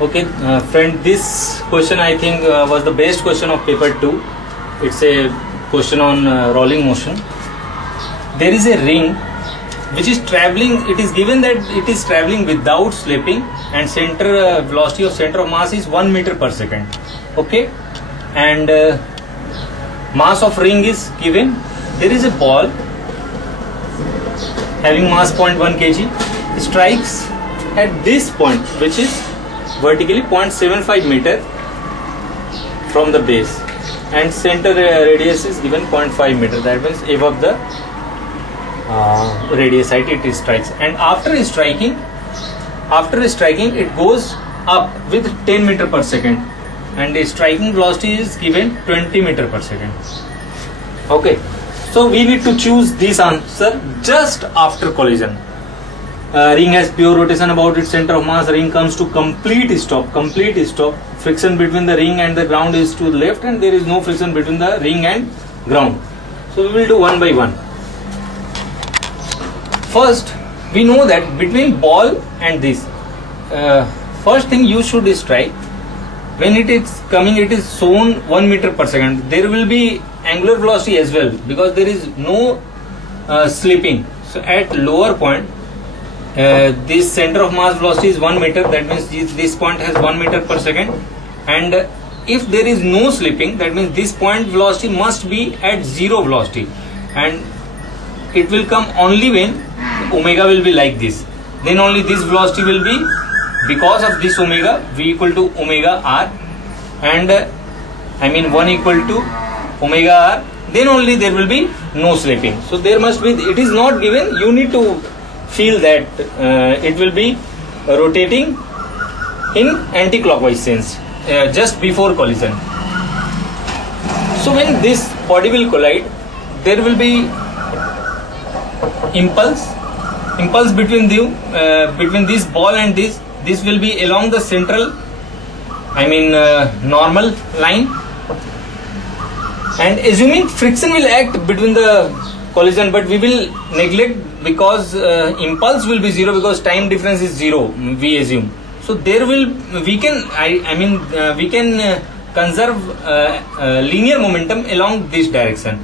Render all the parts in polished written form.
Okay, friend, this question I think was the best question of paper 2. It's a question on rolling motion. There is a ring which is traveling. It is given that it is traveling without slipping, and center velocity of center of mass is 1 meter per second. Okay, and mass of ring is given. There is a ball having mass 0.1 kg strikes at this point, which is vertically 0.75 meter from the base, and center radius is given 0.5 meter. That means above the radius height it strikes, and after striking it goes up with 10 meter per second, and the striking velocity is given 20 meter per second. Okay, so we need to choose this answer just after collision. Ring has pure rotation about its center of mass. Ring comes to complete stop. Friction between the ring and the ground is to the left, and there is no friction between the ring and ground. So we will do one by one. First, we know that between ball and this, first thing you should strike. When it is coming, it is shown 1 meter per second. There will be angular velocity as well, because there is no slipping. So at lower point, this center of mass velocity is 1 meter. That means this point has 1 meter per second, and if there is no slipping, that means this point velocity must be at zero velocity, and it will come only when omega will be like this. Then only this velocity will be, because of this omega, v equal to omega r, and I mean 1 equal to omega r, then only there will be no slipping. So there must be, it is not given, you need to feel that it will be rotating in anti-clockwise sense just before collision. So when this body will collide, there will be impulse between this ball and this will be along the central, I mean normal line, and assuming friction will act between the collision, but we will neglect, because impulse will be zero, because time difference is zero, we assume. So there will, we can conserve linear momentum along this direction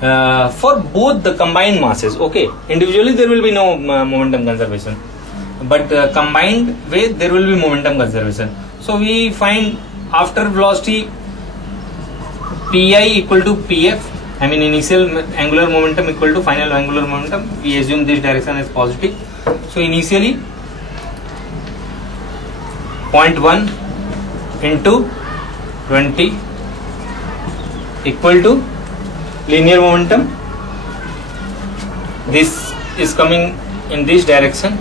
for both the combined masses. Okay, individually there will be no momentum conservation, but combined way there will be momentum conservation. So we find after velocity pi equal to pf, I mean initial angular momentum equal to final angular momentum. We assume this direction is positive. So initially 0.1 into 20 equal to linear momentum. This is coming in this direction.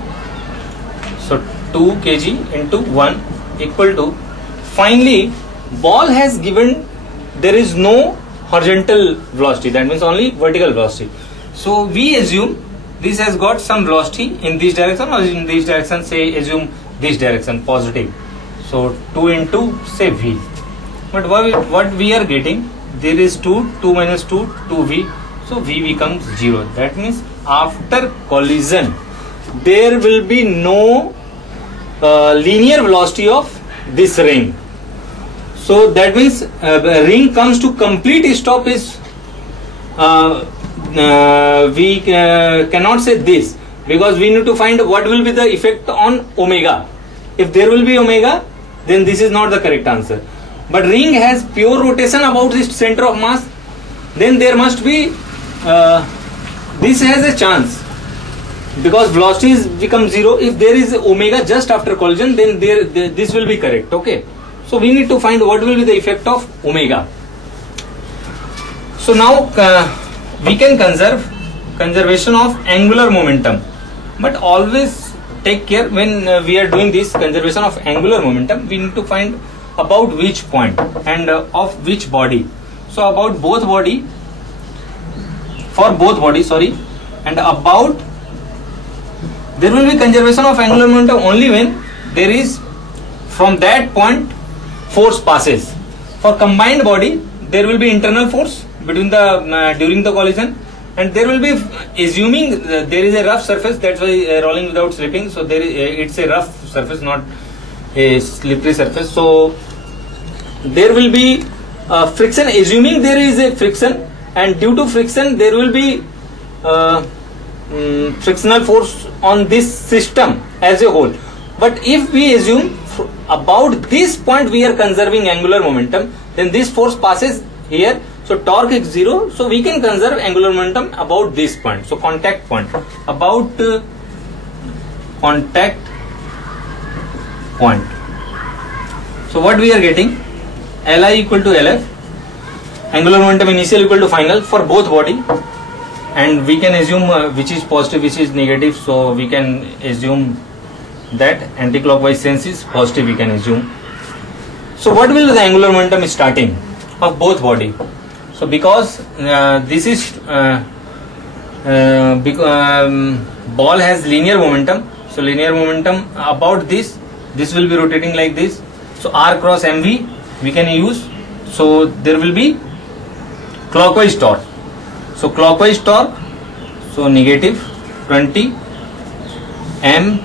So 2 kg into 1 equal to, finally ball has given, there is no horizontal velocity, that means only vertical velocity. So we assume this has got some velocity in this direction, or in this direction, say assume this direction positive. So 2 into say v. But what we are getting, there is 2 minus 2 2v, so v becomes 0. That means after collision there will be no linear velocity of this ring. So that means ring comes to complete stop is, we cannot say this, because we need to find what will be the effect on omega. If there will be omega, then this is not the correct answer. But ring has pure rotation about its center of mass, then there must be, this has a chance, because velocities become zero. If there is omega just after collision, then this will be correct. Okay, so we need to find what will be the effect of omega. So now we can conservation of angular momentum, but always take care when we are doing this conservation of angular momentum, we need to find about which point and of which body. So about both body, for both body, sorry, and about, there will be conservation of angular momentum only when there is, from that point force passes. For combined body, there will be internal force between the during the collision, and there will be, assuming there is a rough surface, that's why rolling without slipping, so there is, it's a rough surface, not a slippery surface. So there will be friction, assuming there is a friction, and due to friction there will be frictional force on this system as a whole. But if we assume about this point we are conserving angular momentum, then this force passes here, so torque is 0, so we can conserve angular momentum about this point. So contact point, about contact point. So what we are getting, Li equal to Lf, angular momentum initial equal to final for both body, and we can assume which is positive, which is negative. So we can assume that anti-clockwise sense is positive, we can assume. So what will the angular momentum starting of both body? So because this is ball has linear momentum, so linear momentum about this will be rotating like this. So R cross mv we can use. So there will be clockwise torque. So clockwise torque, so negative 20 m,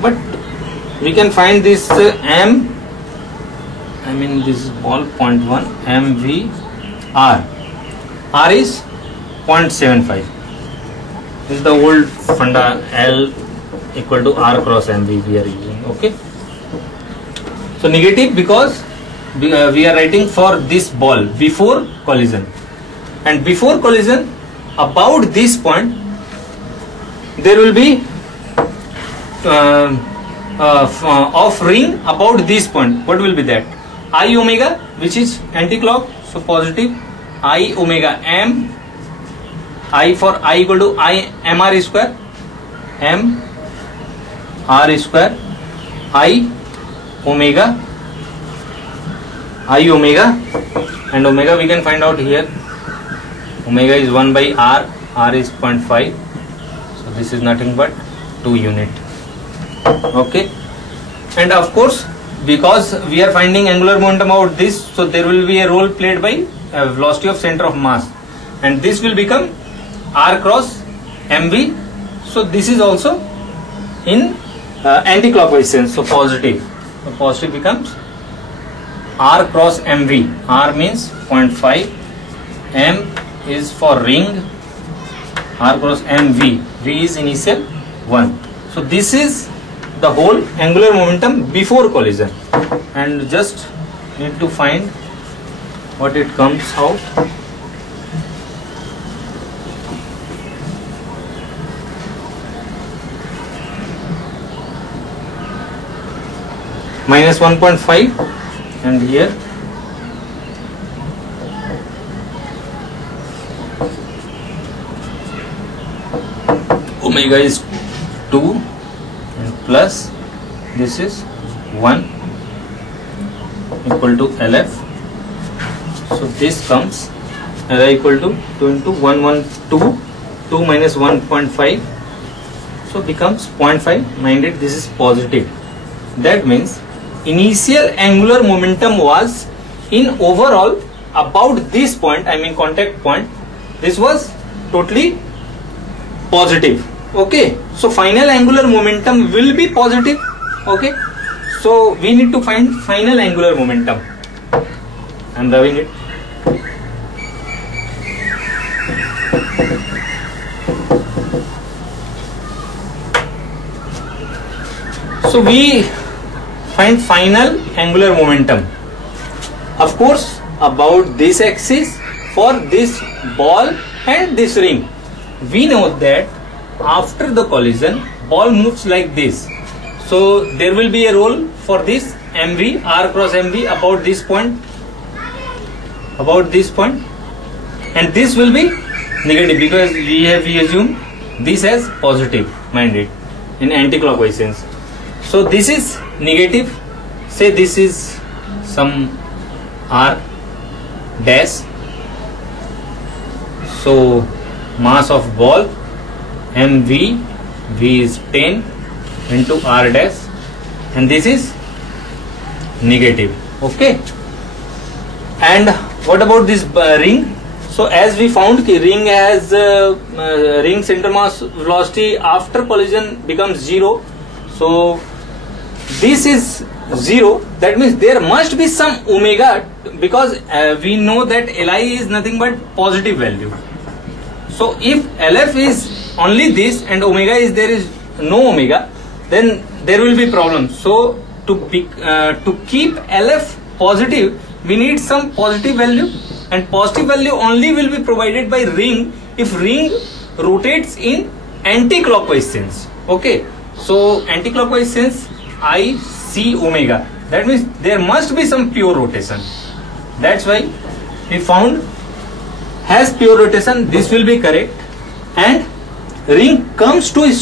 but we can find this m, I mean this is ball 0.1 mv r is 0.75. This is the old funda, L equal to R cross mv we are using. Okay, so negative because we are writing for this ball before collision, and before collision about this point there will be of ring about this point. What will be that? I omega, which is anti-clock, so positive I omega m, I for I equal to I mr square, m r square, I omega, and omega we can find out here. Omega is 1 by r, r is 0.5, so this is nothing but 2 unit. Okay, and of course because we are finding angular momentum about this, so there will be a role played by velocity of center of mass, and this will become r cross mv. So this is also in anti-clockwise sense, so positive. So positive becomes r cross mv. R means 0.5, m is for ring, r cross mv, v is initial 1. So this is the whole angular momentum before collision, and just need to find what it comes out. Minus 1.5, and here omega is 2 and plus this is 1 equal to LF. So this comes L equal to 2 into 112, 2 minus 1.5, so becomes 0.5, minded this is positive. That means initial angular momentum was in overall about this point, I mean contact point, this was totally positive. Okay, so final angular momentum will be positive. Okay, so we need to find final angular momentum. I am rubbing it. So we find final angular momentum, of course, about this axis for this ball and this ring. We know that after the collision ball moves like this, so there will be a role for this mv, r cross mv about this point, and this will be negative because we assume this as positive, mind it, in anti-clockwise sense. So this is negative, say this is some r dash, so mass of ball mv, v is 10 into r dash, and this is negative. Okay, and what about this ring? So as we found ring has ring center mass velocity after collision becomes 0. So this is 0, that means there must be some omega, because we know that Li is nothing but positive value. So if Lf is only this and omega is there is no omega, then there will be problem. So to keep Lf positive, we need some positive value, and positive value only will be provided by ring if ring rotates in anti-clockwise sense. Okay, so anti-clockwise sense I see omega, that means there must be some pure rotation. That's why we found has pure rotation, this will be correct. And ring comes to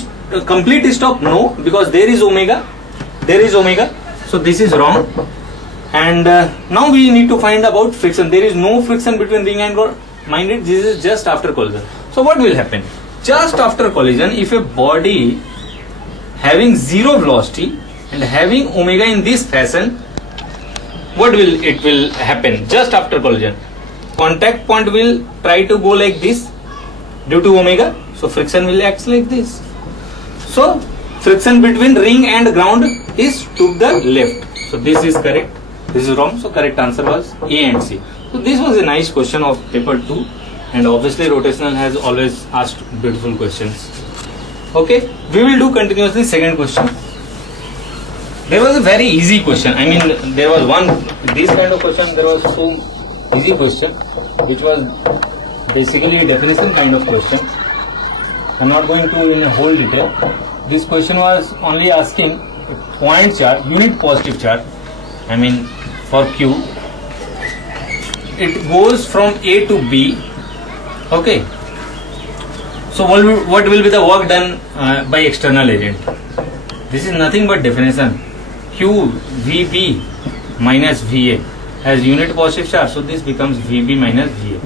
complete stop, no, because there is omega, so this is wrong. And now we need to find about friction. There is no friction between ring and rod. Mind it, this is just after collision. So what will happen? Just after collision, if a body having 0 velocity and having omega in this fashion, what will happen? Just after collision, contact point will try to go like this due to omega, so friction will act like this. So friction between ring and ground is to the left. So this is correct, this is wrong. So correct answer was A and C. So this was a nice question of paper 2, and obviously rotational has always asked beautiful questions. Okay, we will do continuously second question. There was a very easy question. I mean, there was one, this kind of question, there was so easy question, which was basically a definition kind of question. I'm not going to in a whole detail. This question was only asking a point charge, unit positive charge, I mean for Q, it goes from A to B. Okay, so what will be the work done by external agent? This is nothing but definition. Q VB minus VA as unit positive charge, so this becomes VB minus VA.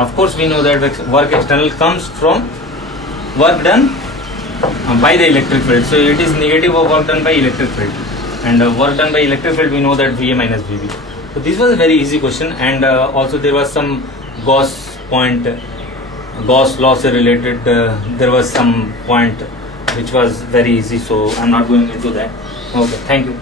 Of course we know that work external comes from work done by the electric field, so it is negative of work done by electric field, and work done by electric field we know that VA minus VB. So this was a very easy question, and also there was some Gauss loss related, there was some point which was very easy, so I'm not going into that. Okay, thank you.